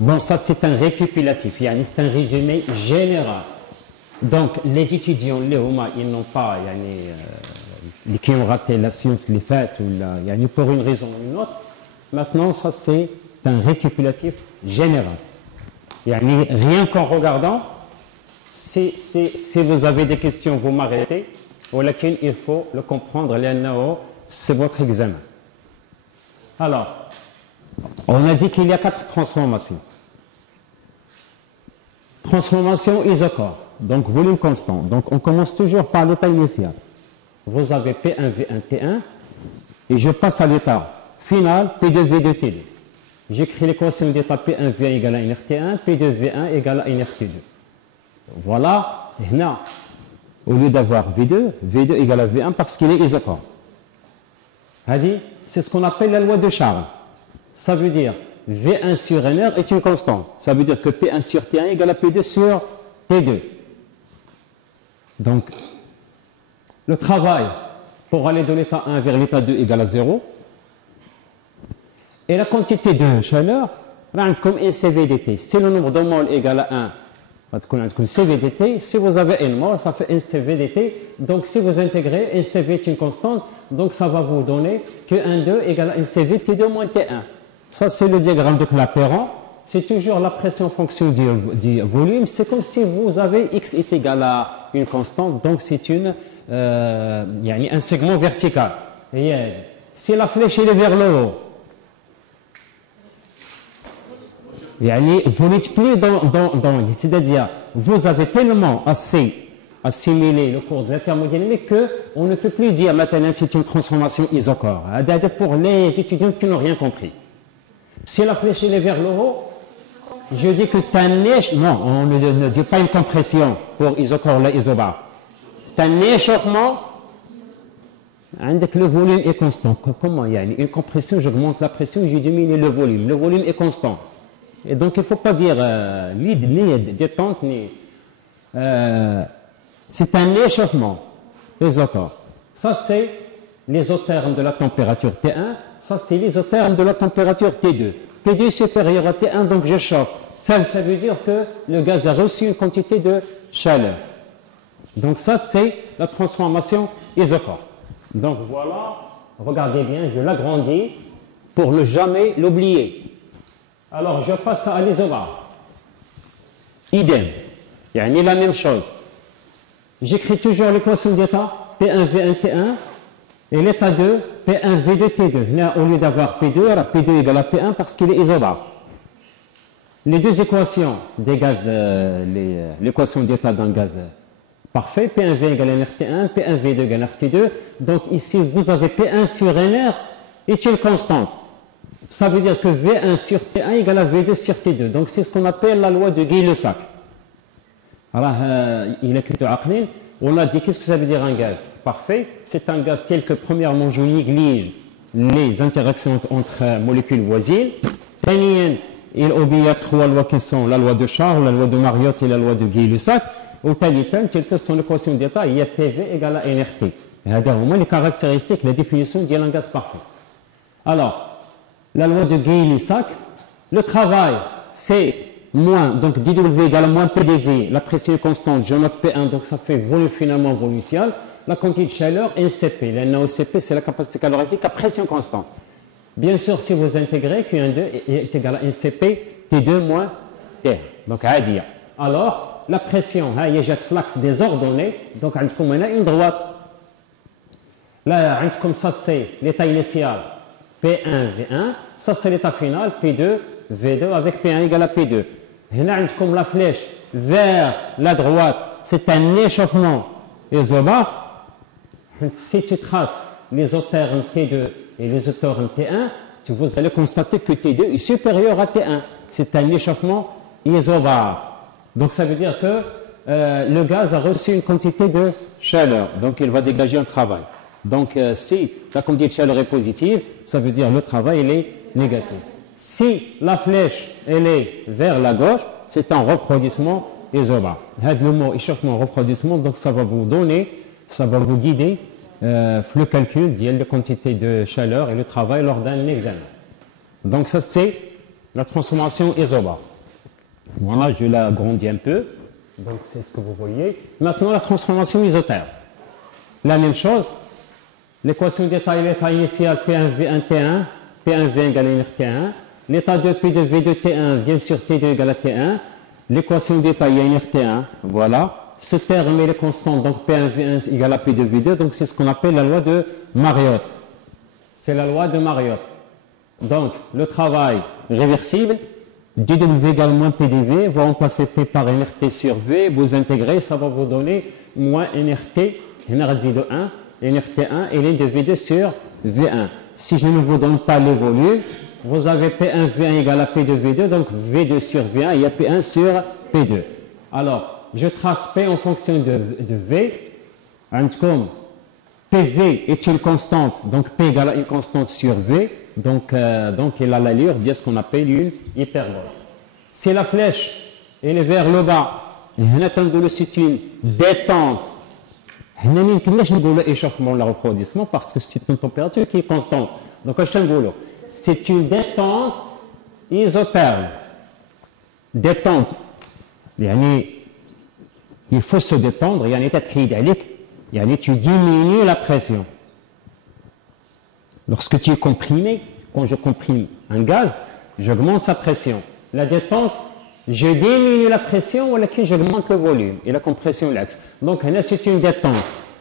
Bon, ça c'est un récapitulatif, c'est un résumé général. Donc, les étudiants, ils n'ont pas, qui ont raté la science, les fêtes, ou pour une raison ou une autre. Maintenant, ça c'est un récapitulatif général. Rien qu'en regardant, si vous avez des questions, vous m'arrêtez, ou laquelle il faut le comprendre, c'est votre examen. Alors, on a dit qu'il y a 4 transformations. Transformation isochore, donc volume constant. Donc on commence toujours par l'état initial. Vous avez P1, V1, T1, et je passe à l'état final, P2, V2, T2. J'écris l'équation d'état P1, V1 égale à NRT1, P2, V1 égale à NRT2. Voilà, et là, au lieu d'avoir V2, V2 égale à V1 parce qu'il est isochore. C'est ce qu'on appelle la loi de Charles. Ça veut dire V1 sur NR est une constante. Ça veut dire que P1 sur T1 égale à P2 sur T2. Donc, le travail pour aller de l'état 1 vers l'état 2 égale à 0. Et la quantité de chaleur, comme un CVDT. Si le nombre de moles égale à 1, CVDT, si vous avez n mol, ça fait un CVDT. Donc, si vous intégrez, un CV est une constante. Donc, ça va vous donner que 1,2 égale à un CV T2 moins T1. Ça, c'est le diagramme de Clapeyron. C'est toujours la pression en fonction du volume. C'est comme si vous avez X est égal à une constante. Donc, c'est un segment vertical. Si la flèche est vers le haut, vous n'êtes plus c'est-à-dire, vous avez tellement assez assimilé le cours de la thermodynamique qu'on ne peut plus dire maintenant c'est une transformation isochore. Pour les étudiants qui n'ont rien compris. Si la flèche est vers le haut, je dis que c'est un échauffement. Non, on ne dit pas une compression pour isochore la isobar. C'est un échauffement. Le volume est constant. Comment il y a une compression, j'augmente la pression, je diminue le volume. Le volume est constant. Et donc il ne faut pas dire ni détente, ni. C'est un échauffement isochore. Ça, c'est l'isotherme de la température T1. Ça, c'est l'isotherme de la température T2. T2 est supérieur à T1, donc je chauffe. Ça veut dire que le gaz a reçu une quantité de chaleur. Donc ça, c'est la transformation isochore. Donc voilà, regardez bien, je l'agrandis pour ne jamais l'oublier. Alors, je passe à l'isobar. Idem. Il y a la même chose. J'écris toujours l'équation d'état P1, V1, T1 et l'état 2, P1, V2, T2. Là, au lieu d'avoir P2, alors P2 égale à P1 parce qu'il est isobar. Les deux équations des gaz, l'équation d'état d'un gaz parfait, P1V égale NRT1, P1V2 égale NRT2. Donc ici, vous avez P1 sur NR est une constante. Ça veut dire que V1 sur T1 égale à V2 sur T2. Donc c'est ce qu'on appelle la loi de Gay-Lussac. Alors, il a écrit Aqlin. On a dit qu'est-ce que ça veut dire un gaz parfait? C'est un gaz tel que premièrement je néglige les interactions entre molécules voisines. Il obéit à 3 lois qui sont la loi de Charles, la loi de Mariotte et la loi de Gay-Lussac. Au talipan, tel que son équation d'état, il y a PV égale à NRT. C'est-à-dire au moins les caractéristiques, la définition d'un gaz parfait. Alors, la loi de Gay-Lussac, le travail, c'est moins, donc dW égale à moins PDV, la pression est constante, je note P1, donc ça fait volume finalement volumétrique. La quantité de chaleur, NCP. La NOCP, c'est la capacité calorifique à pression constante. Bien sûr, si vous intégrez, Q12 est égal à NCP, T2 moins T1. Donc, à dire. Alors, la pression, il y a jet flux désordonné, donc, on a une droite. Là, comme ça, c'est l'état initial, P1, V1. Ça, c'est l'état final, P2, V2, avec P1 égale à P2. Et là, comme la flèche vers la droite, c'est un échauffement isobar. Si tu traces l'isotherme T2 et l'isotherme T1, vous allez constater que T2 est supérieur à T1. C'est un échauffement isobar. Donc, ça veut dire que le gaz a reçu une quantité de chaleur. Donc, il va dégager un travail. Donc, si la quantité de chaleur est positive, ça veut dire que le travail il est négatif. Si la flèche elle est vers la gauche, c'est un refroidissement isobar. Le mot échauffement, refroidissement, donc ça va vous donner, ça va vous guider le calcul de la quantité de chaleur et le travail lors d'un examen. Donc ça c'est la transformation isobar. Voilà, je l'agrandis un peu. Donc c'est ce que vous voyez. Maintenant, la transformation isotherme. La même chose. L'équation d'état et l'état initial P1 V1 T1, P1 V égale à T1. L'état de P2 V2 T1, bien sûr T2 égale à T1. L'équation d'état, il y a une T1. Voilà. Ce terme est constant, donc P1 V1 égale à P2 V2. Donc c'est ce qu'on appelle la loi de Mariotte. C'est la loi de Mariotte. Donc le travail réversible, dW égale moins PdV, vous remplacez P par nRT sur V, vous intégrez, ça va vous donner moins nRT, nRT de 1, nRT1 et l'N de V2 sur V1. Si je ne vous donne pas les volumes, vous avez P1 V1 égale à P de V2, donc V2 sur V1, il y a P1 sur P2. Alors, je trace P en fonction de V. Comme PV est une constante, donc P égale à une constante sur V, donc il a l'allure de ce qu'on appelle une hyperbole. Si la flèche elle est vers le bas, c'est une détente. On ne peut pas échauffement le refroidissement parce que c'est une température qui est constante. Donc, c'est une détente isotherme. Détente. Il faut se détendre. Tu diminues la pression. Lorsque tu es comprimé, quand je comprime un gaz, j'augmente sa pression. La détente, je diminue la pression ou j'augmente le volume et la compression l'axe. Donc, c'est une détente.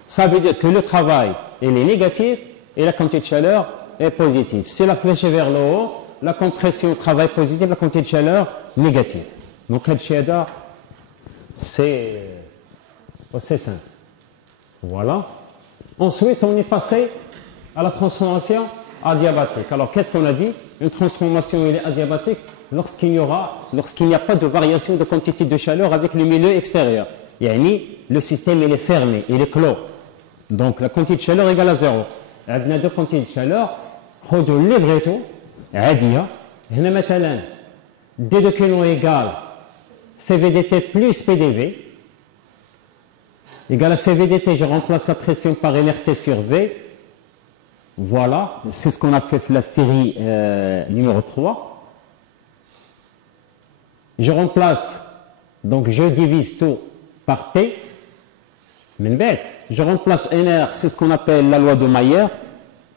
Ça veut dire que le travail il est négatif et la quantité de chaleur est positive. Si la flèche est vers le haut, la compression travail positif, la quantité de chaleur négative. Donc, le shader, c'est simple. Voilà. Ensuite, on est passé à la transformation adiabatique. Alors, qu'est-ce qu'on a dit? Une transformation elle est adiabatique lorsqu'il n'y a pas de variation de quantité de chaleur avec le milieu extérieur. Le système il est fermé, il est clos. Donc, la quantité de chaleur égale à 0. On a deux quantités de chaleur. On a le libretto, عادية. هنا مثلا D de Quénon égale CVDT plus PDV. Égale à CVDT, je remplace la pression par nRT sur V. Voilà, c'est ce qu'on a fait la série numéro 3. Je remplace, donc je divise tout par P. Je remplace NR, c'est ce qu'on appelle la loi de Mayer.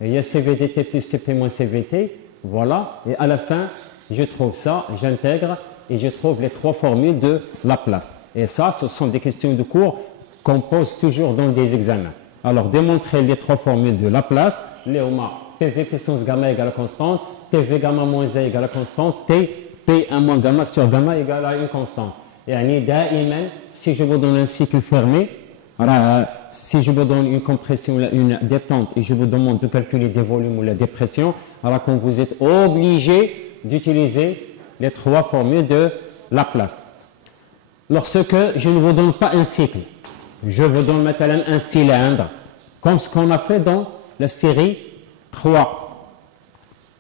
Et il y a CVDT plus CP moins CVT. Voilà, et à la fin, je trouve ça, j'intègre et je trouve les trois formules de Laplace. Et ça, ce sont des questions de cours qu'on pose toujours dans des examens. Alors, démontrer les trois formules de Laplace, Léoma, PV puissance gamma égale à constante, TV gamma moins A égale à constante, T, P1 moins gamma sur gamma égale à une constante. Et daïman, si je vous donne un cycle fermé, si je vous donne une compression, une détente, et je vous demande de calculer des volumes ou la dépression, alors quand vous êtes obligé d'utiliser les trois formules de Laplace. Lorsque je ne vous donne pas un cycle, je vous donne maintenant un cylindre, comme ce qu'on a fait dans la série 3.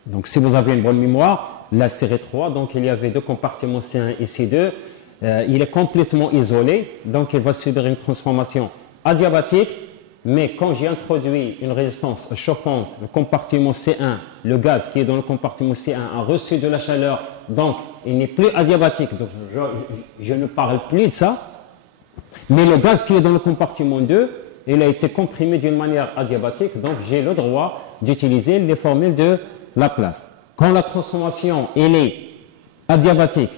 Donc si vous avez une bonne mémoire, la série 3, donc il y avait deux compartiments C1 et C2, il est complètement isolé, donc il va subir une transformation adiabatique, mais quand j'ai introduit une résistance chauffante, le compartiment C1, le gaz qui est dans le compartiment C1 a reçu de la chaleur, donc il n'est plus adiabatique, donc je ne parle plus de ça, mais le gaz qui est dans le compartiment 2, il a été comprimé d'une manière adiabatique, donc j'ai le droit d'utiliser les formules de Laplace. Quand la transformation elle est adiabatique,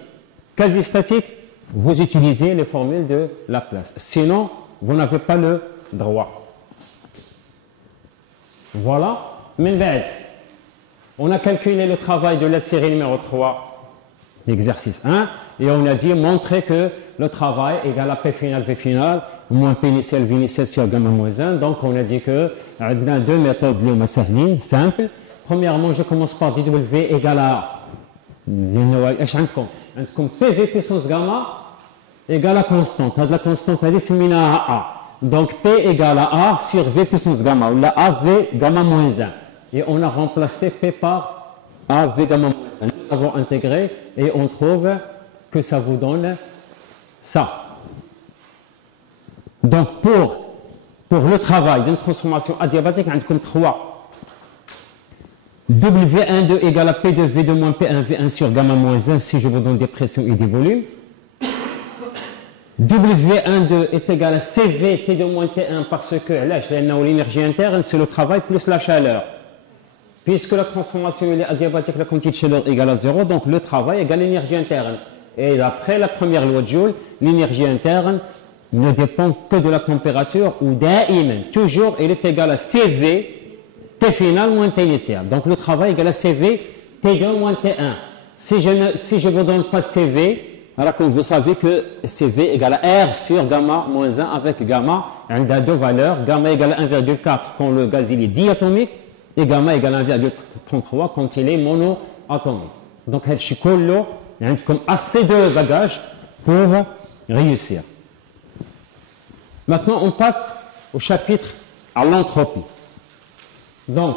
quasi-statique, vous utilisez les formules de Laplace. Sinon, vous n'avez pas le droit. Voilà. On a calculé le travail de la série numéro 3, l'exercice 1, et on a dit montrer que le travail égale à P final V final moins P initial V initial sur gamma moins 1. Donc on a dit que on a deux méthodes simples. Premièrement, je commence par dW égale à عندكم PV puissance gamma égale à constante. La constante elle est à A. Donc P égale à A sur V puissance gamma, ou la AV gamma moins 1. Et on a remplacé P par AV gamma moins 1. Nous avons intégré et on trouve que ça vous donne ça. Donc pour le travail d'une transformation adiabatique, on a comme 3. W12 égale à P de V2 moins P1 V1 sur gamma moins 1 si je vous donne des pressions et des volumes. W12 est égal à CV T2 moins T1 parce que là, l'énergie interne, c'est le travail plus la chaleur. Puisque la transformation est adiabatique, la quantité de chaleur égale à 0, donc le travail égale l'énergie interne. Et après la première loi de Joule, l'énergie interne ne dépend que de la température ou d'AIM. Toujours, elle est égale à CV T final moins T initial. Donc le travail égale à CV T2 moins T1. Si je ne vous donne pas CV, alors vous savez que CV égale à R sur gamma moins 1 avec gamma, on a deux valeurs, gamma égale à 1,4 quand le gaz il est diatomique et gamma égale à 1,33 quand il est monoatomique. Donc, il y a assez de bagages pour réussir. Maintenant, on passe au chapitre à l'entropie. Donc,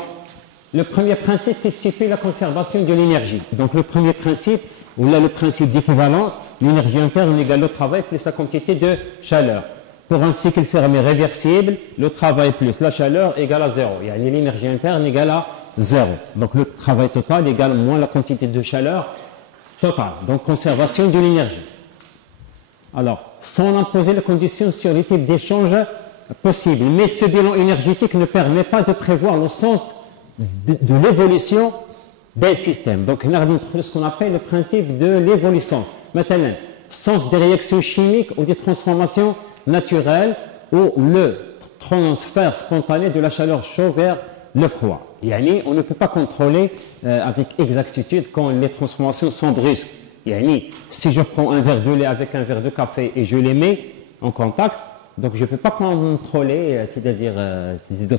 le premier principe stipule la conservation de l'énergie. Donc, le premier principe, on a le principe d'équivalence, l'énergie interne égale le travail plus la quantité de chaleur. Pour un cycle fermé réversible, le travail plus la chaleur égale à 0. Il y a l'énergie interne égale à 0. Donc le travail total égale moins la quantité de chaleur totale. Donc conservation de l'énergie. Alors, sans imposer les conditions sur les types d'échange possibles. Mais ce bilan énergétique ne permet pas de prévoir le sens de l'évolution d'un système. Donc, on a ce qu'on appelle le principe de l'évolution. Maintenant, sens des réactions chimiques ou des transformations naturelles ou le transfert spontané de la chaleur chaude vers le froid. Yani, on ne peut pas contrôler avec exactitude quand les transformations sont brusques. Yani, si je prends un verre de lait avec un verre de café et je les mets en contact, donc je ne peux pas contrôler, c'est-à-dire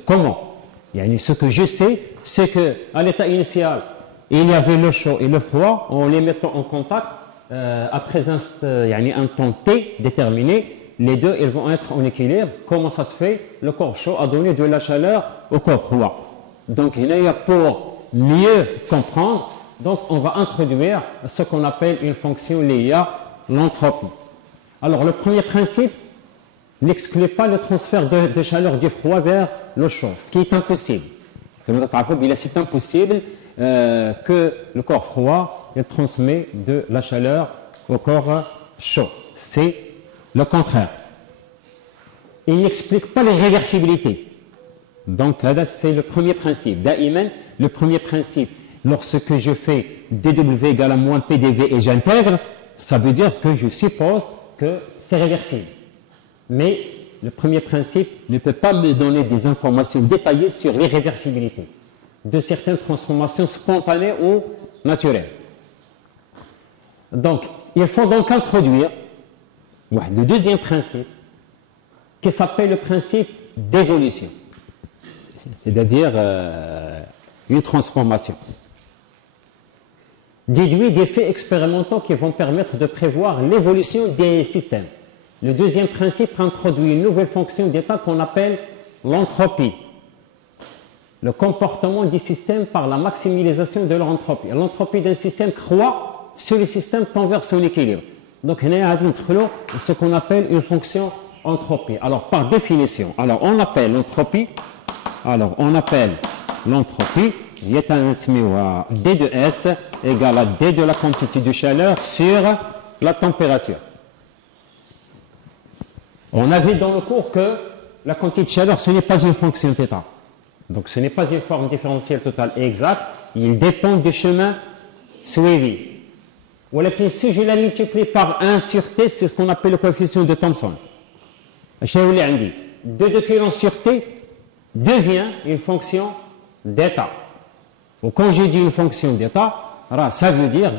comment. Yani, ce que je sais, c'est qu'à l'état initial, il y avait le chaud et le froid, en les mettant en contact, après un temps T déterminé, les deux ils vont être en équilibre. Comment ça se fait? Le corps chaud a donné de la chaleur au corps froid. Donc, pour mieux comprendre, donc on va introduire ce qu'on appelle une fonction liée à l'entropie. Alors, le premier principe n'exclut pas le transfert de chaleur du froid vers le chaud, ce qui est impossible. C'est impossible que le corps froid il transmet de la chaleur au corps chaud. C'est le contraire. Il n'explique pas les réversibilités. Donc, c'est le premier principe. Daïman, le premier principe, lorsque je fais dW égale à moins PdV et j'intègre, ça veut dire que je suppose que c'est réversible. Mais le premier principe ne peut pas me donner des informations détaillées sur l'irréversibilité de certaines transformations spontanées ou naturelles. Donc, il faut donc introduire le deuxième principe qui s'appelle le principe d'évolution, c'est-à-dire une transformation. Déduit des faits expérimentaux qui vont permettre de prévoir l'évolution des systèmes. Le deuxième principe introduit une nouvelle fonction d'état qu'on appelle l'entropie. Le comportement du système par la maximisation de leur entropie. L'entropie d'un système croît si le système tend vers son équilibre. Donc, il y a ce qu'on appelle une fonction entropie. Alors, par définition, on appelle l'entropie, D de S égale à D de la quantité de chaleur sur la température. On a vu dans le cours que la quantité de chaleur, ce n'est pas une fonction θ. Donc, ce n'est pas une forme différentielle totale exacte. Il dépend du chemin suivi. Si je la multiplie par 1 sur T, c'est ce qu'on appelle le coefficient de Thomson. 2 déclinants sur T devient une fonction d'état. Quand je dis une fonction d'état, ça veut dire,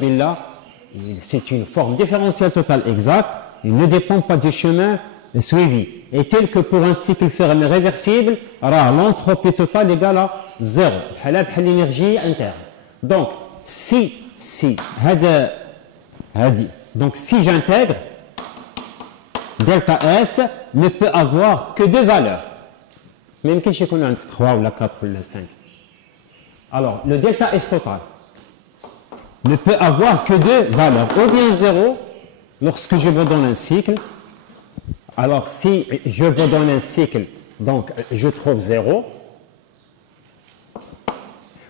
c'est une forme différentielle totale exacte. Il ne dépend pas du chemin suivi. Et tel que pour un cycle fermé réversible, l'entropie totale égale à 0. L'énergie interne. Donc, si j'intègre, delta S ne peut avoir que deux valeurs. Même que je connais entre 3 ou 4 ou 5. Alors, le delta S total ne peut avoir que deux valeurs. Ou bien 0, lorsque je vous donne un cycle. Alors, si je vous donne un cycle, donc je trouve 0.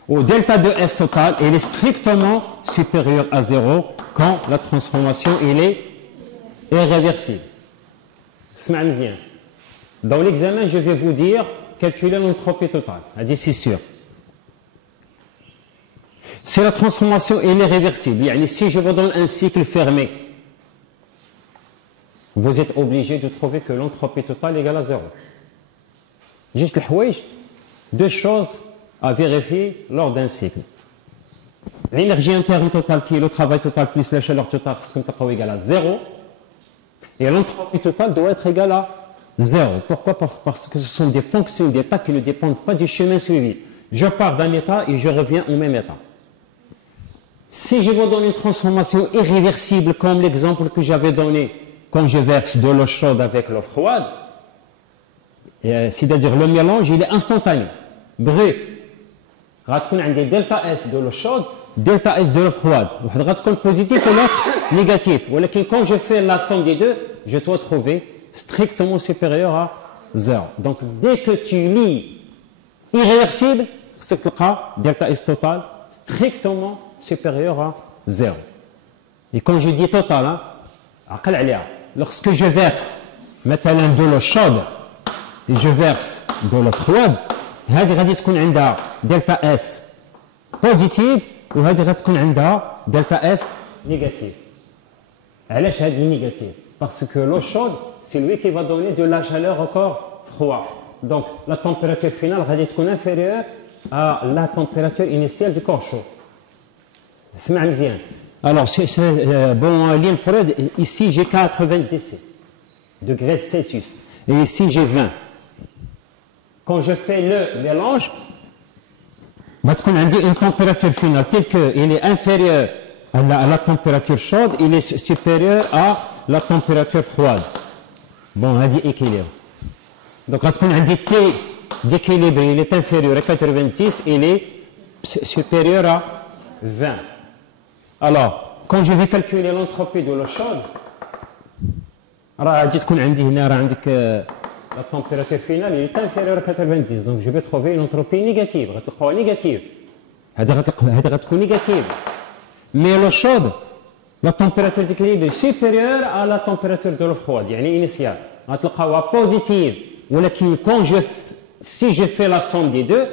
Au delta de S total, il est strictement supérieur à 0 quand la transformation est irréversible. Dans l'examen, je vais vous dire calculer l'entropie totale. C'est sûr. Si la transformation est réversible, si je vous donne un cycle fermé, vous êtes obligé de trouver que l'entropie totale est égale à 0. Juste deux choses à vérifier lors d'un cycle. L'énergie interne totale, qui est le travail total plus la chaleur totale, est égale à 0. Et l'entropie totale doit être égale à 0. Pourquoi? Parce que ce sont des fonctions d'état qui ne dépendent pas du chemin suivi. Je pars d'un état et je reviens au même état. Si je vous donne une transformation irréversible, comme l'exemple que j'avais donné quand je verse de l'eau chaude avec l'eau froide, c'est-à-dire le mélange, il est instantané, brut. غتكون عندي delta S de l'eau chaude, delta S de l'eau froide. واحد غتكون positif et l'autre négatif. ولكن quand je fais la somme des deux, je dois trouver strictement supérieur à 0. Donc dès que tu lis irréversible, c'est que delta S total strictement supérieur à 0. Et quand je dis total, lorsque je verse maintenant de l'eau chaude et je verse de l'eau froide, هذه غادي تكون عندها دلتا اس بوزيتيف وهذه غتكون عندها دلتا اس نيجاتيف. علاش هذه نيجاتيف؟ Parce que l'eau chaude, c'est lui qui va donner de la chaleur au corps froid. Donc la température finale غادي تكون inférieure à la température initiale du corps chaud. اسمع مزيان. Alors bon, l'infrared, ici j'ai 97 degrés Celsius et ici j'ai 20. Quand je fais le mélange, une température finale telle qu'elle est inférieure à la température chaude, il est supérieur à la température froide. Bon, on a dit équilibre. Donc, quand on a dit T d'équilibre, il est inférieur à 90, il est supérieur à 20. Alors, quand je vais calculer l'entropie de l'eau chaude, la température finale est inférieure à 90, donc je vais trouver une entropie négative. Négative. Négative. Mais l'eau chaude, la température d'équilibre est supérieure à la température de l'eau froide, initiale. Positive. Si je fais la somme des deux,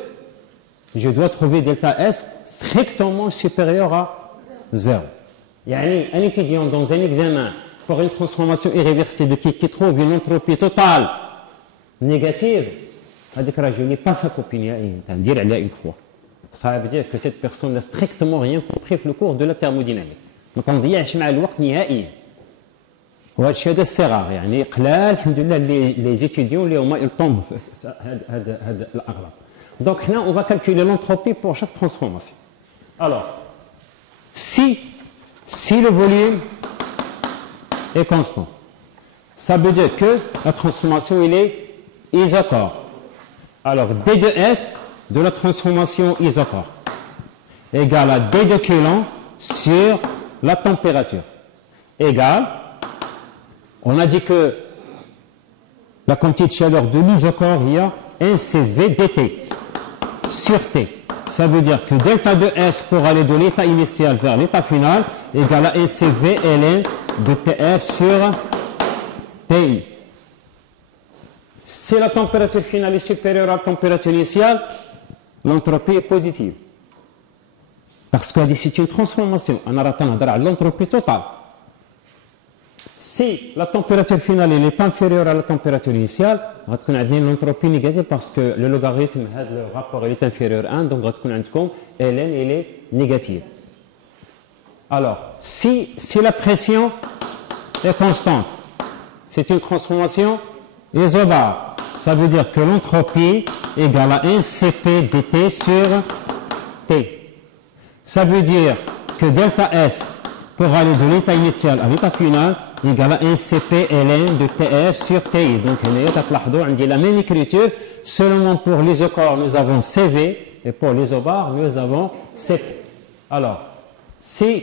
je dois trouver delta S strictement supérieur à 0. Un étudiant dans un examen pour une transformation irréversible qui trouve une entropie totale négative, je n'ai pas sa copie, dire elle a une croix. Ça veut dire que cette personne n'a strictement rien compris le cours de la thermodynamique. Donc on dit مع الوقت نهائيا. وهذا الشيء هذا الصغار قلال الحمد لله les étudiants اللي هما ils tombent هذا الاغلاط. Donc là on va calculer l'entropie pour chaque transformation. Alors si le volume est constant, ça veut dire que la transformation il est isocore. Alors D de S de la transformation isocore égale à D de Coulomb sur la température égale, on a dit que la quantité de chaleur de l'isocore, il y a 1 CV dt sur T. Ça veut dire que delta de S pour aller de l'état initial vers l'état final égale à 1 CV ln de TR sur TI. Si la température finale est supérieure à la température initiale, l'entropie est positive. Parce que c'est une transformation. On a l'entropie totale. Si la température finale est inférieure à la température initiale, on a l'entropie négative parce que le logarithme, le rapport est inférieur à 1, donc ln elle est négative. Alors, si la pression est constante, c'est une transformation isobare. Ça veut dire que l'entropie égale à 1 Cp dt sur T. Ça veut dire que delta S pour aller de l'état initial à l'état final égale à 1 Cp ln de TF sur TI. Donc, on dit la même écriture, seulement pour l'isocore nous avons CV et pour l'isobare nous avons Cp. Alors, si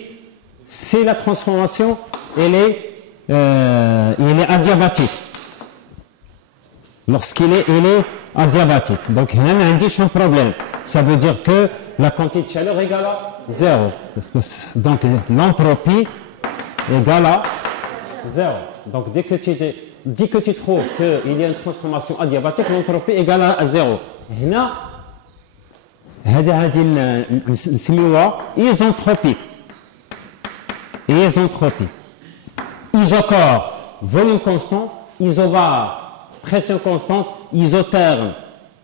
la transformation elle est adiabatique, lorsqu'il est adiabatique, donc il n'y a un problème. Ça veut dire que la quantité de chaleur égale à 0. Donc l'entropie égale à 0. Donc dès que tu dès que tu trouves qu'il y a une transformation adiabatique, l'entropie égale à 0. هنا هذه نسميوها isentropie. Isentropie. Isochore, volume constant, isobar, pression constante, isotherme,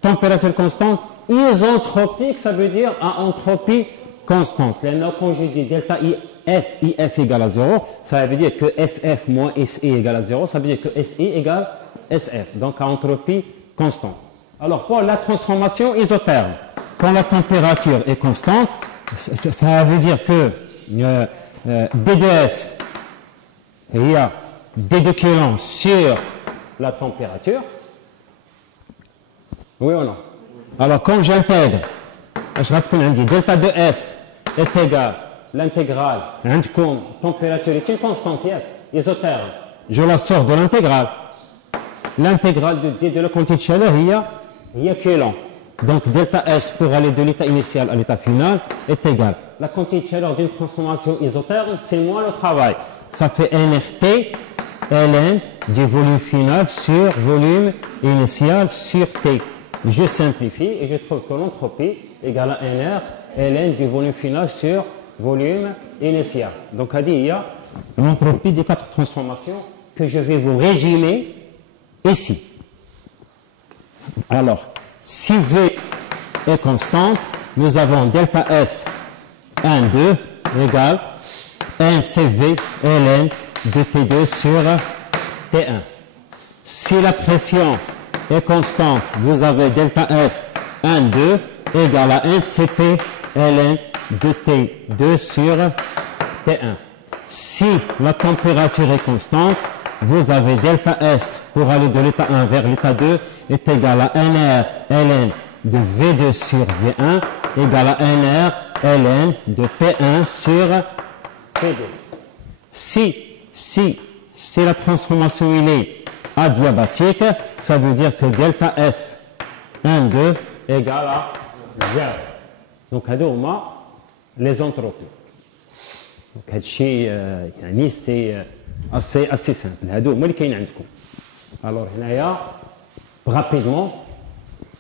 température constante, isentropique, ça veut dire à entropie constante. Là, quand je dis delta I, S, IF égale à 0, ça veut dire que SF moins SI égale à 0, ça veut dire que SI égale SF, donc à entropie constante. Alors, pour la transformation isotherme, quand la température est constante, ça veut dire que D2S, il y a D2 Coulomb sur la température. Oui ou non? Alors, quand j'intègre, je rappelle que delta de S est égal l'intégrale, température est une constante isotherme. Je la sors de l'intégrale. L'intégrale de D de la quantité de chaleur, il y a Coulomb. Donc, delta S pour aller de l'état initial à l'état final est égal. La quantité de chaleur d'une transformation isotherme, c'est moins le travail. Ça fait nRT, ln du volume final sur volume initial sur T. Je simplifie et je trouve que l'entropie égale à nR, ln du volume final sur volume initial. Donc, il y a l'entropie des 4 transformations que je vais vous résumer ici. Alors, si V est constante, nous avons delta S 1, 2 égale 1 CV ln de T2 sur T1. Si la pression est constante, vous avez delta S 1, 2 égale à 1 CP ln de T2 sur T1. Si la température est constante, vous avez delta S pour aller de l'état 1 vers l'état 2 est égal à NR ln de V2 sur V1 égale à NR ln de P1 sur P2. Si la transformation il est adiabatique, ça veut dire que delta S 1, 2 égale à 0. Donc, les entropies. Donc, c'est assez simple. Alors, rapidement,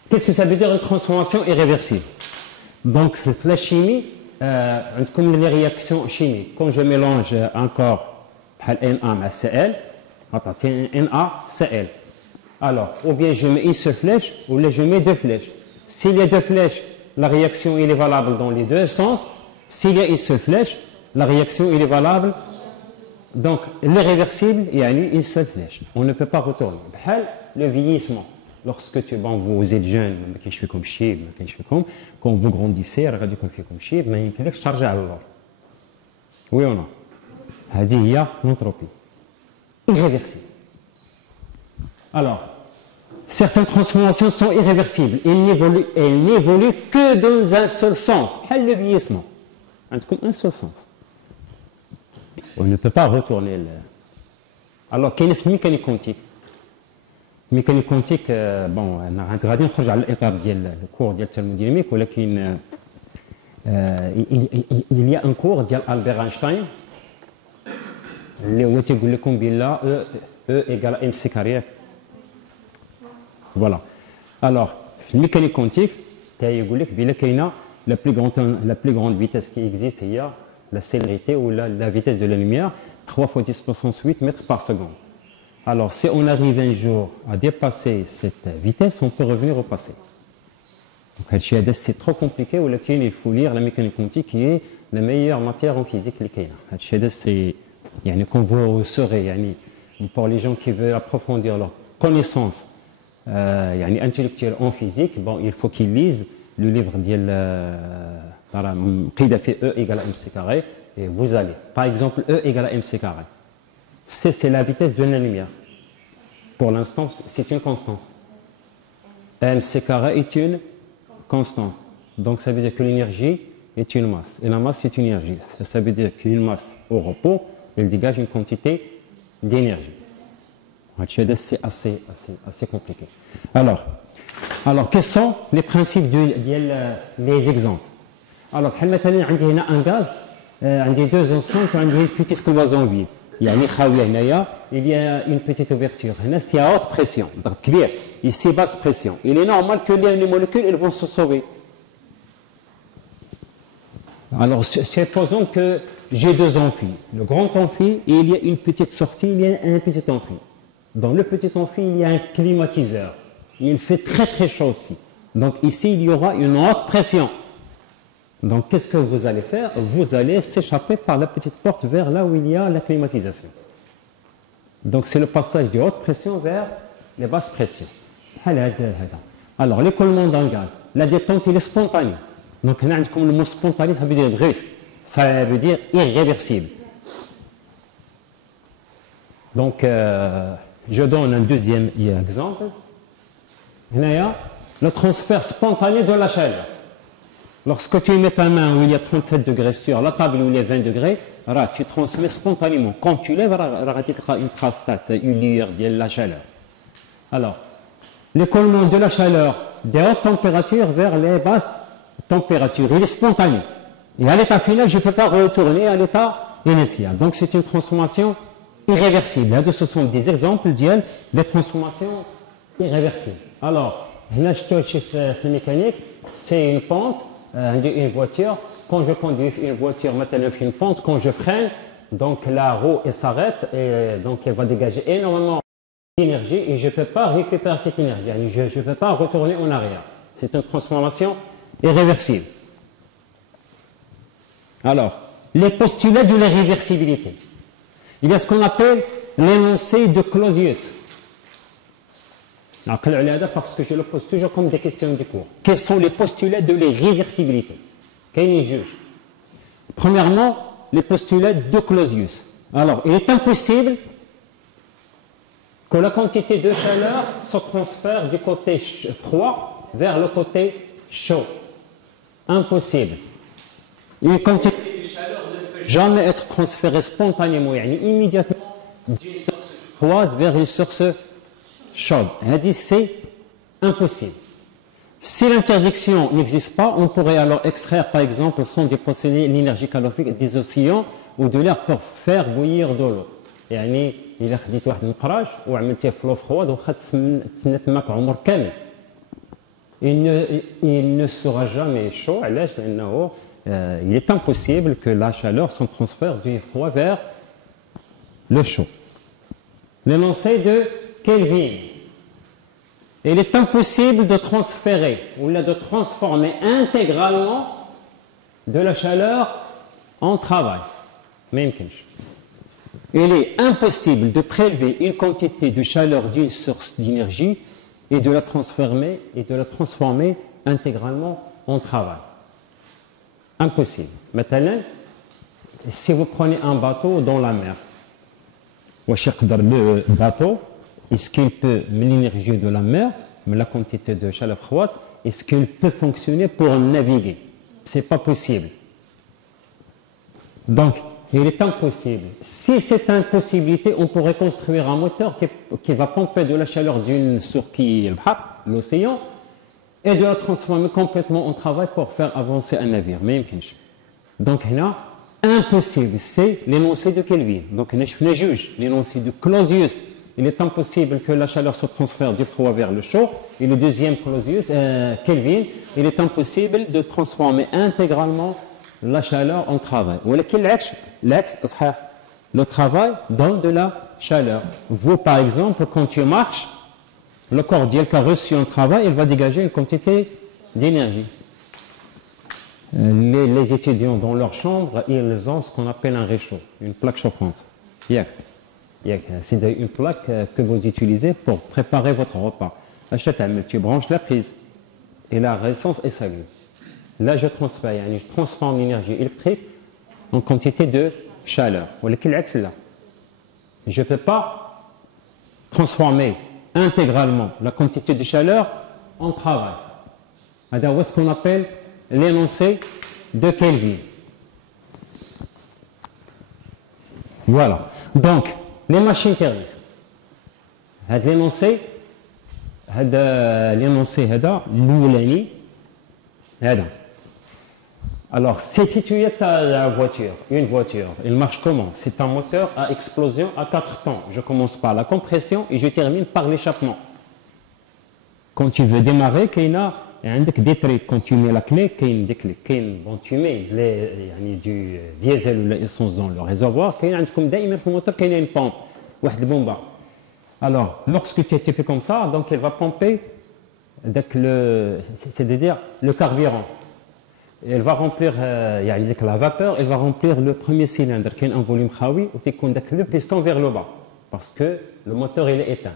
qu'est-ce que ça veut dire une transformation irréversible? Donc, la chimie, comme les réactions chimiques, quand je mélange encore Na à Cl, NaCl. Alors, ou bien je mets une seule flèche, ou bien je mets deux flèches. S'il y a deux flèches, la réaction il est valable dans les deux sens. S'il y a une seule flèche, la réaction il est valable. Donc, l'irréversible, il y a une seule flèche. On ne peut pas retourner. Le vieillissement. Lorsque vous êtes jeune, quand vous grandissez, oui ou non? Il y a l'entropie. Irréversible. Alors, certaines transformations sont irréversibles. Elles n'évoluent que dans un seul sens. Le vieillissement. Un seul sens. On ne peut pas retourner. Alors, quelle est la mécanique quantique? Mécanique quantique, bon, on va نخرج على الإطار ديال الكور ديال الثرموديناميك ولكن il y a un cours ديال ألبير أينشتاين اللي هو تيقول لكم بلا E égale à mc carré. Voilà. Alors, la mécanique quantique, يقول لك بلا كاينه la plus grande vitesse qui existe, il y a la célérité ou la vitesse de la lumière, 3 fois 10 puissance 8 mètres par seconde. Alors, si on arrive un jour à dépasser cette vitesse, on peut revenir au passé. Donc, c'est trop compliqué, il faut lire la mécanique quantique qui est la meilleure matière en physique. C'est quand vous serez, pour les gens qui veulent approfondir leur connaissance intellectuelle en physique, bon, il faut qu'ils lisent le livre قيد في E égale à mc carré, et vous allez. Par exemple, E égale à mc carré. C'est la vitesse de la lumière. Pour l'instant, c'est une constante. mc carré est une constante. Donc, ça veut dire que l'énergie est une masse. Et la masse, c'est une énergie. Ça veut dire qu'une masse au repos, elle dégage une quantité d'énergie. C'est assez compliqué. Alors, quels sont les principes des exemples? Alors, مثلا عندي هنا un gaz, عندي deux ensembles, عندي une petite composante vide. يعني خاوية هنايا il y a une petite ouverture. C'est à haute pression. Ici, basse pression. Il est normal que les molécules elles vont se sauver. Alors, supposons que j'ai deux amphis. Le grand amphi, et il y a une petite sortie, il y a un petit amphi. Dans le petit amphi, il y a un climatiseur. Il fait très très chaud aussi. Donc ici, il y aura une haute pression. Donc qu'est-ce que vous allez faire? Vous allez s'échapper par la petite porte vers là où il y a la climatisation. Donc c'est le passage de haute pression vers les basses pressions. Alors l'écoulement d'un gaz, la détente il est spontanée. Donc comme le mot spontané ça veut dire brusque, ça veut dire irréversible. Donc je donne un deuxième exemple. Le transfert spontané de la chaleur. Lorsque tu mets ta main où il y a 37 degrés sur la table où il y a 20 degrés, tu transmets spontanément. Quand tu lèves, tu as une trace, une lueur de la chaleur. Alors, l'écoulement de la chaleur des hautes températures vers les basses températures, il est spontané. Et à l'état final, je ne peux pas retourner à l'état initial. Donc, c'est une transformation irréversible. Ce sont des exemples des transformations irréversibles. Alors, là, je te chiffre mécanique, c'est une pente. Une voiture, quand je conduis une voiture, maintenant une pente, quand je freine, donc la roue s'arrête et donc elle va dégager énormément d'énergie et je ne peux pas récupérer cette énergie, je ne peux pas retourner en arrière. C'est une transformation irréversible. Alors, les postulats de l'irréversibilité. Il y a ce qu'on appelle l'énoncé de Clausius. Parce que je le pose toujours comme des questions du cours. Quels sont les postulats de l'irréversibilité? Quel juge? Premièrement, les postulats de Clausius. Alors, il est impossible que la quantité de chaleur se transfère du côté froid vers le côté chaud. Impossible. Une quantité de chaleur ne peut jamais être transférée spontanément, immédiatement d'une source froide vers une source chaude. C'est impossible. Si l'interdiction n'existe pas, on pourrait alors extraire par exemple sans déposséder l'énergie calorifique des océans ou de l'air pour faire bouillir de l'eau. يعني إذا خديت واحد النقراج وعملتيه في لو فخواد واخا تسنى تماك عمر كامل. Il ne sera jamais chaud. علاش؟ لأنه il est impossible que la chaleur se transfère du froid vers le chaud. L'énoncé de Kelvin. Il est impossible de transférer ou de transformer intégralement de la chaleur en travail. Il est impossible de prélever une quantité de chaleur d'une source d'énergie et de la transformer intégralement en travail. Impossible. Maintenant, si vous prenez un bateau dans la mer, le bateau, est-ce qu'il peut, l'énergie de la mer, mais la quantité de chaleur froide, est-ce qu'il peut fonctionner pour naviguer? Ce n'est pas possible. Donc, il est impossible. Si c'est une possibilité, on pourrait construire un moteur qui va pomper de la chaleur d'une source qui est l'océan et de la transformer complètement en travail pour faire avancer un navire. Mais donc, là, impossible. C'est l'énoncé de Kelvin. Donc, je juge l'énoncé de Clausius. Il est impossible que la chaleur se transfère du froid vers le chaud. Et le deuxième Clausius, Kelvin, il est impossible de transformer intégralement la chaleur en travail. Le travail donne de la chaleur. Vous, par exemple, quand tu marches, le corps qui a reçu un travail, il va dégager une quantité d'énergie. Les étudiants dans leur chambre, ils ont ce qu'on appelle un réchaud, une plaque chauffante. C'est une plaque que vous utilisez pour préparer votre repas. Tu branches la prise et la résistance est s'allume. Là, je transforme l'énergie électrique en quantité de chaleur. Je ne peux pas transformer intégralement la quantité de chaleur en travail. C'est ce qu'on appelle l'énoncé de Kelvin. Voilà. Donc, les machines thermiques. L'énoncé, الأولاني هذا Alors, c'est situé à la voiture, une voiture. Il marche comment? C'est un moteur à explosion à 4 temps. Je commence par la compression et je termine par l'échappement. Quand tu veux démarrer, il y a des trucs. Quand tu mets la clé, il y a des clés. Quand tu mets du diesel ou l'essence dans le réservoir, il y a un moteur qui a une pompe, une bombe. Alors, lorsque tu es fait comme ça, donc elle va pomper, c'est-à-dire le carburant. Elle va remplir la vapeur, elle va remplir le premier cylindre qui a un volume khawi et qui a le piston vers le bas parce que le moteur il est éteint.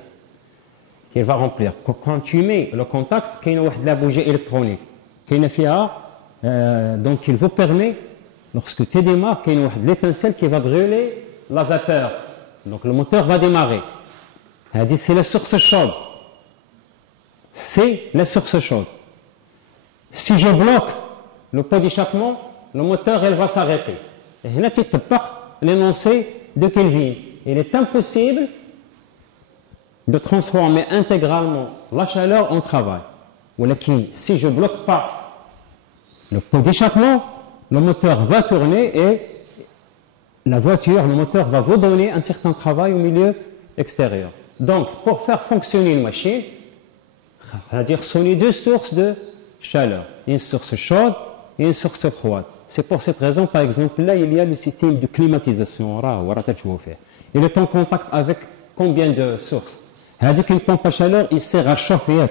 Il va remplir. Quand tu mets le contact, il y a la bougie électronique. Donc il vous permet, lorsque tu démarres, il y a l'étincelle qui va brûler la vapeur. Donc le moteur va démarrer. C'est la source chaude. C'est la source chaude. Si je bloque le pot d'échappement, le moteur elle va s'arrêter. Et là, tu te pas l'énoncé de Kelvin. Il est impossible de transformer intégralement la chaleur en travail. Si je ne bloque pas le pot d'échappement, le moteur va tourner et la voiture, le moteur va vous donner un certain travail au milieu extérieur. Donc, pour faire fonctionner une machine, c'est-à-dire ce sont les deux sources de chaleur. Une source chaude et une source froide. C'est pour cette raison, par exemple, là, il y a le système de climatisation. Il est en contact avec combien de sources? C'est-à-dire qu'une pompe à chaleur, il sert à chauffer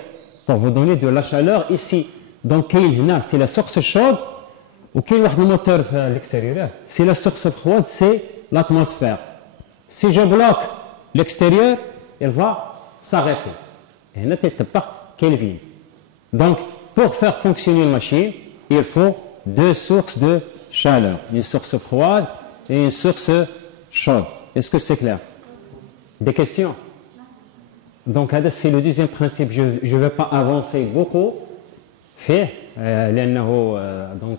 pour vous donner de la chaleur ici. Donc, c'est la source chaude ou qu'il y a un moteur à l'extérieur. Si la source froide, c'est l'atmosphère. Si je bloque l'extérieur, elle va s'arrêter. Et là, tu n'es pas Kelvin. Donc, pour faire fonctionner une machine, il faut deux sources de chaleur, une source froide et une source chaude. Est-ce que c'est clair? Des questions? Donc, c'est le deuxième principe. Je ne vais pas avancer beaucoup. Donc,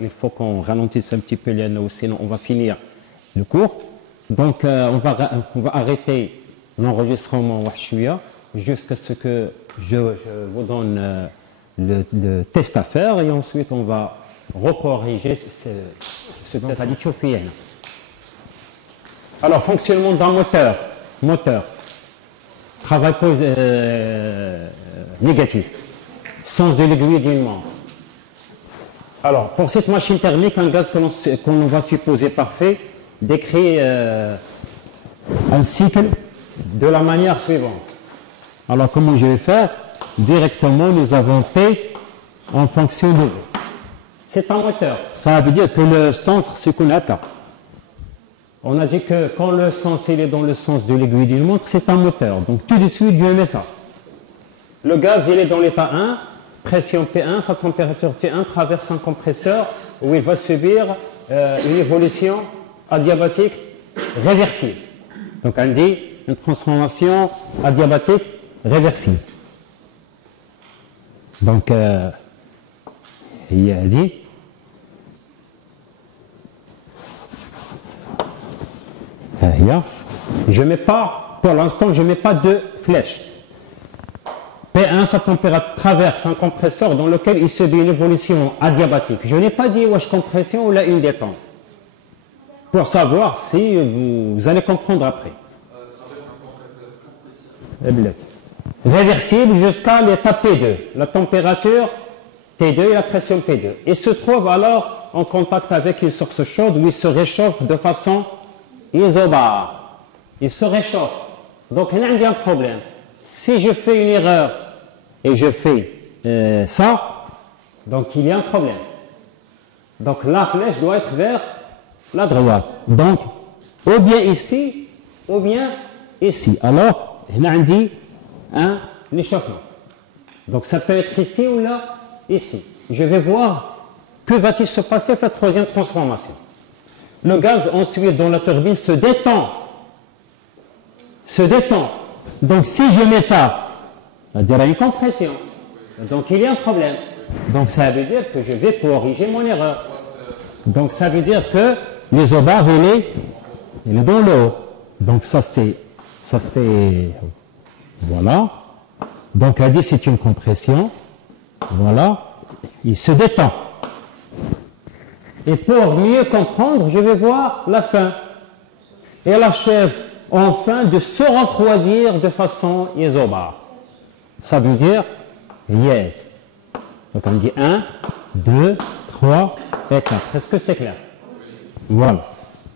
il faut qu'on ralentisse un petit peu, sinon on va finir le cours. Donc, on va arrêter l'enregistrement jusqu'à ce que je vous donne le test à faire et ensuite on va recorriger ce test. Alors, fonctionnement d'un moteur. Travail négatif. Sens de l'aiguille d'une montre. Alors, pour cette machine thermique, un gaz qu'on va supposer parfait décrit un cycle de la manière suivante. Alors, comment je vais faire? Directement, nous avons P en fonction de... C'est un moteur. Ça veut dire que le sens, c'est qu'on attend. On a dit que quand le sens il est dans le sens de l'aiguille d'une montre, c'est un moteur. Donc tout de suite, je mets ça. Le gaz, il est dans l'état 1, pression P1, sa température P1 traverse un compresseur où il va subir une évolution adiabatique réversible. Donc on dit une transformation adiabatique réversible. Donc il a dit je mets pas, pour l'instant, je ne mets pas de flèche. P1, sa température traverse un compresseur dans lequel il subit une évolution adiabatique. Je n'ai pas dit wesh compression ou là une détente. Pour savoir si vous allez comprendre après. Réversible jusqu'à l'état P2. La température T2 et la pression P2. Il se trouve alors en contact avec une source chaude où il se réchauffe de façon isobare. Il se réchauffe. Donc, il y a un problème. Si je fais une erreur et je fais ça, donc il y a un problème. Donc, la flèche doit être vers la droite. Donc, ou bien ici, ou bien ici. Alors, il y a un échauffement. Donc, ça peut être ici ou là, ici. Je vais voir que va-t-il se passer avec la troisième transformation. Le gaz, ensuite, dans la turbine, se détend. Donc, si je mets ça, ça dirait une compression. Donc, il y a un problème. Donc, ça veut dire que je vais corriger mon erreur. Donc, ça veut dire que l'isobare, il est dans l'eau. Donc, ça c'est, voilà. Donc, elle dit c'est une compression. Voilà. Il se détend. Et pour mieux comprendre, je vais voir la fin. Elle achève enfin de se refroidir de façon isobare. Ça veut dire yes. Donc on dit 1, 2, 3 et 4. Est-ce que c'est clair? Voilà.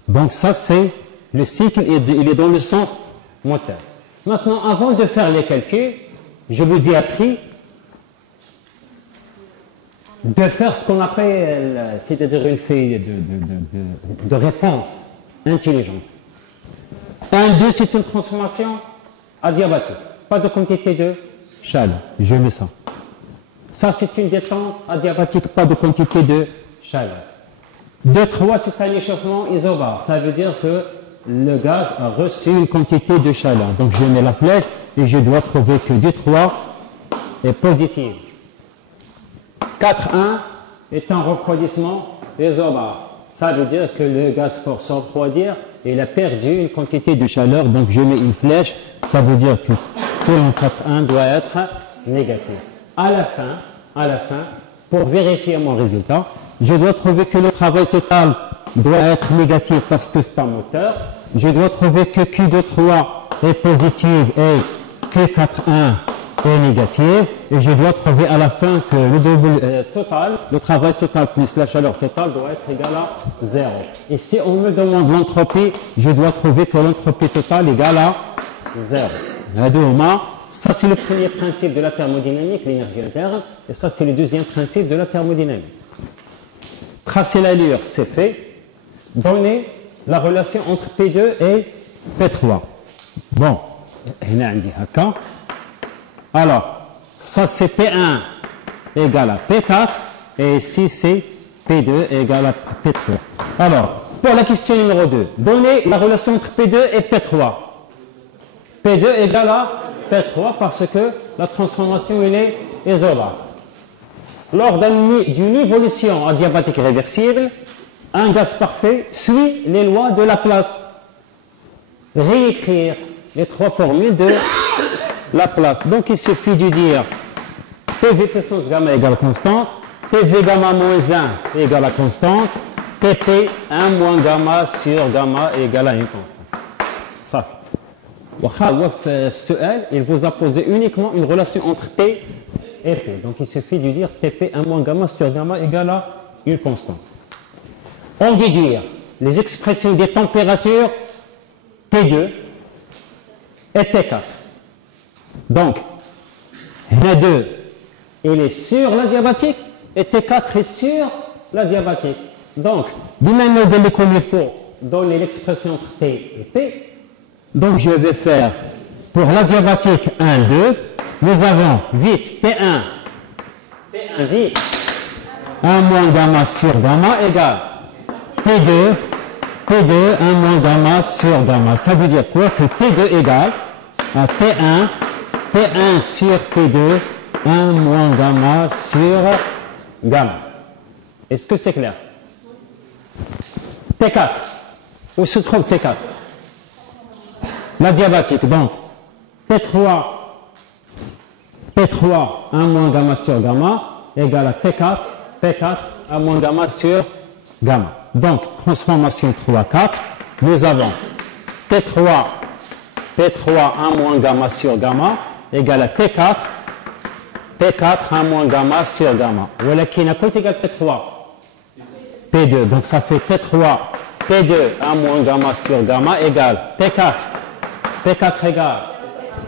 Donc ça c'est le cycle, il est dans le sens moteur. Maintenant, avant de faire les calculs, je vous ai appris de faire ce qu'on appelle, c'est-à-dire une feuille de réponse intelligente. 1, 2, c'est une transformation adiabatique. Pas de quantité de chaleur. Je mets ça. Ça, c'est une détente adiabatique, pas de quantité de chaleur. 2, 3, c'est un échauffement isobare. Ça veut dire que le gaz a reçu une quantité de chaleur. Donc, je mets la flèche et je dois trouver que du 3 est positif. 4, 1 est un refroidissement isobare. Ça veut dire que le gaz, pour se refroidir, il a perdu une quantité de chaleur. Donc, je mets une flèche. Ça veut dire que en 4,1 doit être négatif. À la fin, pour vérifier mon résultat, je dois trouver que le travail total doit être négatif parce que c'est un moteur. Je dois trouver que Q de 3 est positive et que 4,1 est négatif. Et je dois trouver à la fin que le double total, le travail total plus la chaleur totale doit être égal à 0. Et si on me demande l'entropie, je dois trouver que l'entropie totale est égale à 0. Ça, c'est le premier principe de la thermodynamique, l'énergie interne, et ça, c'est le deuxième principe de la thermodynamique. Tracer l'allure, c'est fait. Donner la relation entre P2 et P3. Bon, alors, ça, c'est P1 égale à P4, et ici, c'est P2 égale à P3. Alors, pour la question numéro 2, donner la relation entre P2 et P3. P2 égale à P3 parce que la transformation elle est isobare. Lors d'une évolution adiabatique réversible, un gaz parfait suit les lois de Laplace. Réécrire les trois formules de Laplace. Donc il suffit de dire PV puissance gamma égale constante, PV gamma moins 1 égale à constante, PP 1 moins gamma sur gamma égale à une constante. Ça. Il vous a posé uniquement une relation entre T et P. Donc il suffit de dire TP 1 moins gamma sur gamma égale à une constante. On déduire les expressions des températures T2 et T4. Donc, N2 il est sur la diabatique et T4 est sur la diabatique. Donc, du même modèle comme il faut donner l'expression entre T et P. Donc, je vais faire pour la diabatique 1, 2, nous avons vite P1 vite 1 moins gamma sur gamma égale P2 1 moins gamma sur gamma. Ça veut dire quoi? Que P2 égale à P1 sur P2 1 moins gamma sur gamma. Est-ce que c'est clair? T4. Où se trouve T4? La diabatique. Donc, P3 1 moins gamma sur gamma égale à P4 1 moins gamma sur gamma. Donc, transformation 3, 4, nous avons P3 1 moins gamma sur gamma égale à P4 1 moins gamma sur gamma. Voilà qui n'a pas égal P3. P2, donc ça fait P2 1 moins gamma sur gamma égale P4 égale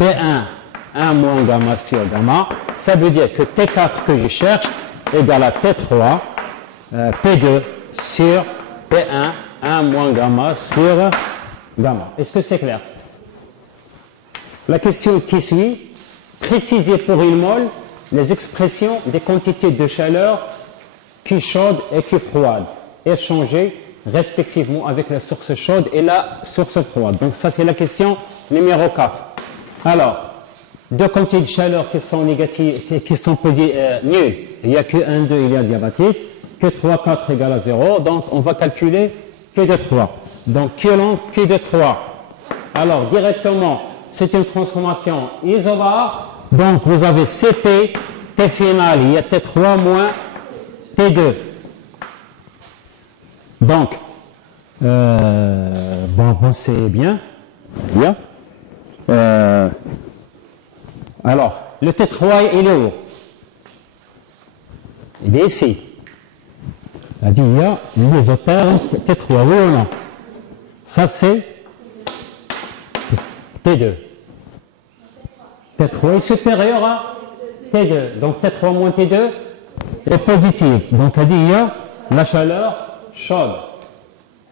P1 1 moins gamma sur gamma. Ça veut dire que T4 que je cherche égale à T3 P2 sur P1 1 moins gamma sur gamma. Est-ce que c'est clair? La question qui suit, préciser pour une mole les expressions des quantités de chaleur Q chaude et Q froide, échangées respectivement avec la source chaude et la source froide. Donc ça c'est la question numéro 4. Alors, deux quantités de chaleur qui sont négatives, qui sont nulles. Il n'y a que 1, 2, il y a diabatique. Que 3, 4 égale à 0. Donc on va calculer Q de 3. Donc Q de 3. Alors directement, c'est une transformation isobare. Donc vous avez CP, T final, il y a T3 moins T2. Donc, bon, c'est bien. Bien. Alors, le T3, il est où? Il est ici. Il y a l'isotherme T3, oui ou non? Ça, c'est T2. T3 est supérieur à T2. Donc, T3 moins T2 est positif. Donc, il y a la chaleur chaude.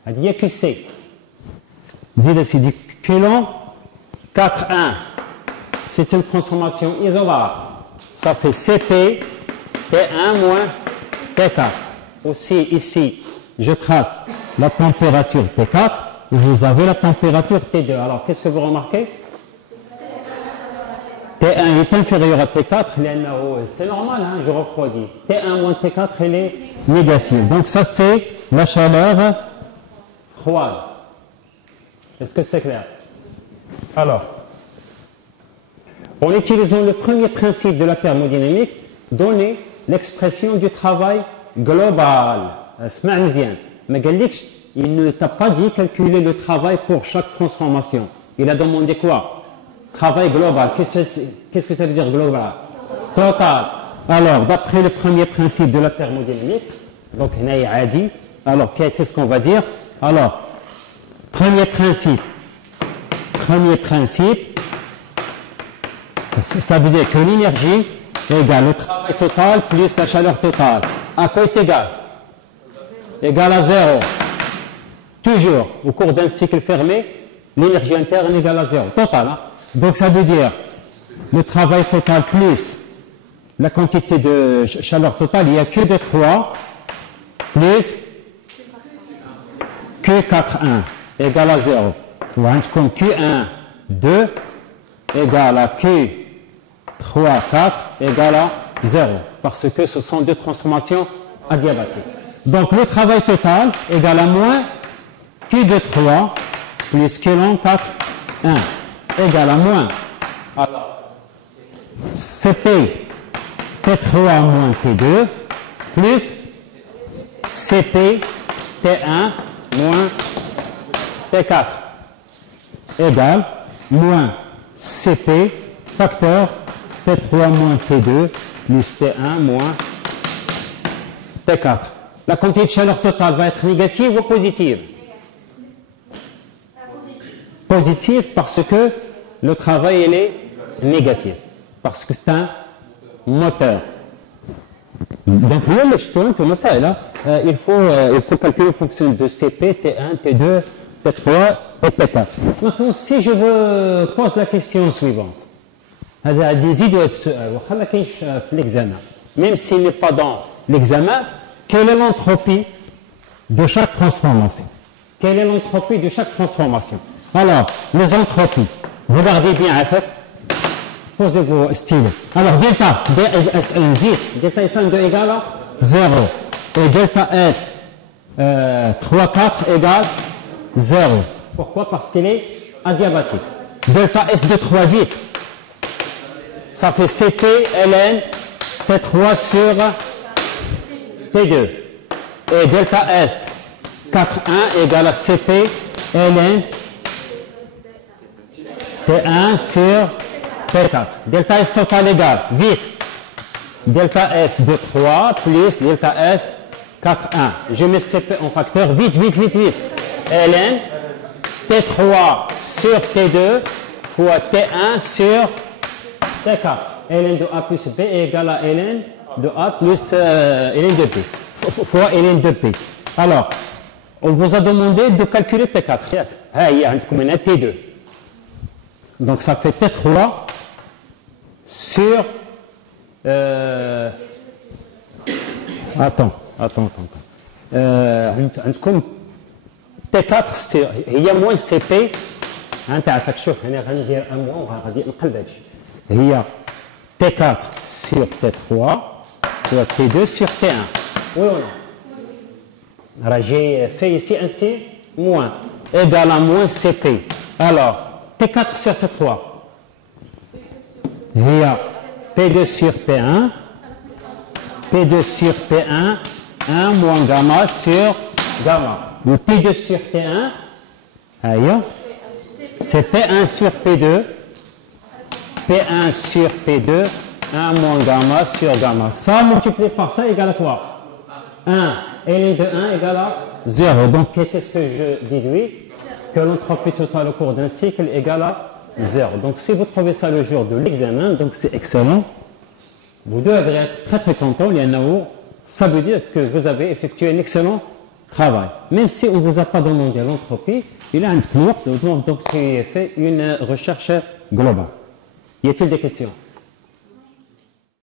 Il y a QC. C'est du Coulomb 4,1. C'est une transformation isobare. Ça fait CP T1 moins T4. Aussi, ici, je trace la température T4 et vous avez la température T2. Alors, qu'est-ce que vous remarquez? T1 est inférieur à T4, c'est normal, hein, je refroidis. T1 moins T4, elle est négative. Donc, ça, c'est la chaleur froide. Est-ce que c'est clair? Alors, en utilisant le premier principe de la thermodynamique, donner l'expression du travail global. Il ne t'a pas dit calculer le travail pour chaque transformation. Il a demandé quoi? Travail global. Qu'est-ce que ça veut dire global? Total. Alors, d'après le premier principe de la thermodynamique, donc, alors, qu'est-ce qu'on va dire? Alors, premier principe, ça veut dire que l'énergie est égale au travail total plus la chaleur totale. À quoi est égal? Égal à 0. Toujours, au cours d'un cycle fermé, l'énergie interne est égale à 0. Total. Hein? Donc ça veut dire le travail total plus la quantité de chaleur totale, il n'y a que de 3 plus Q4,1 égale à 0. Ou comme Q1, 2 égale à Q3, 4 égale à 0. Parce que ce sont deux transformations adiabatiques. Donc le travail total égale à moins Q de 3 plus Q long 4, 1 égale à moins. Alors, CP T3 moins T2 plus CP T1 moins T4 égale moins CP facteur T3 moins T2 plus T1 moins T4. La quantité de chaleur totale va être négative ou positive? Positive parce que le travail il est négatif. Parce que c'est un moteur. Donc, il faut calculer en fonction de CP, T1, T2, T3 et T4. Maintenant, si je vous pose la question suivante, l'examen, même s'il n'est pas dans l'examen, quelle est l'entropie de chaque transformation? Quelle est l'entropie de chaque transformation? Alors, les entropies, regardez bien, en fait, posez-vous stylo. Alors, delta DSN, delta S1 égale à 0. Et delta S 3, 4 égale 0. Pourquoi? Parce qu'il est adiabatique. Delta S de 3, vite. Ça fait CP, ln, T3 sur T2. Et delta S 4, 1 égale à CP, ln, T1 sur T4. Delta S total égale, vite, delta S de 3 plus delta S 4, 1. Je mets CP en facteur, vite. ln, T3 sur T2 fois T1 sur T4. ln de A plus B est égal à ln de A plus ln de B, fois ln de B. Alors, on vous a demandé de calculer T4. Il y a un T2. Donc ça fait T3 sur attends. عندكم T4 sur هي moins CP. انت عارفك شوف هنا غندير ان موان وغادي نقلب هادشي. هي T4 sur T3 fois T2 sur T1. Oui ou non? J'ai fait ici un C moins égal à moins CP. Alors T4 sur T3 via P2 sur P1, P2 sur P1, 1 moins gamma sur gamma. Donc T2 sur T1, aïe, c'est P1 sur P2, P1 sur P2, 1 moins gamma sur gamma. Ça multiplié par ça égale à quoi? 1 et de 1 égale à 0. Donc qu'est-ce que je déduis? Que l'entropie totale au cours d'un cycle égale à 0. Donc si vous trouvez ça le jour de l'examen, donc c'est excellent. Vous devrez être très très content, ça veut dire que vous avez effectué un excellent travail. Même si on ne vous a pas demandé l'entropie, il a un cours, donc qui fait une recherche globale. Y a-t-il des questions?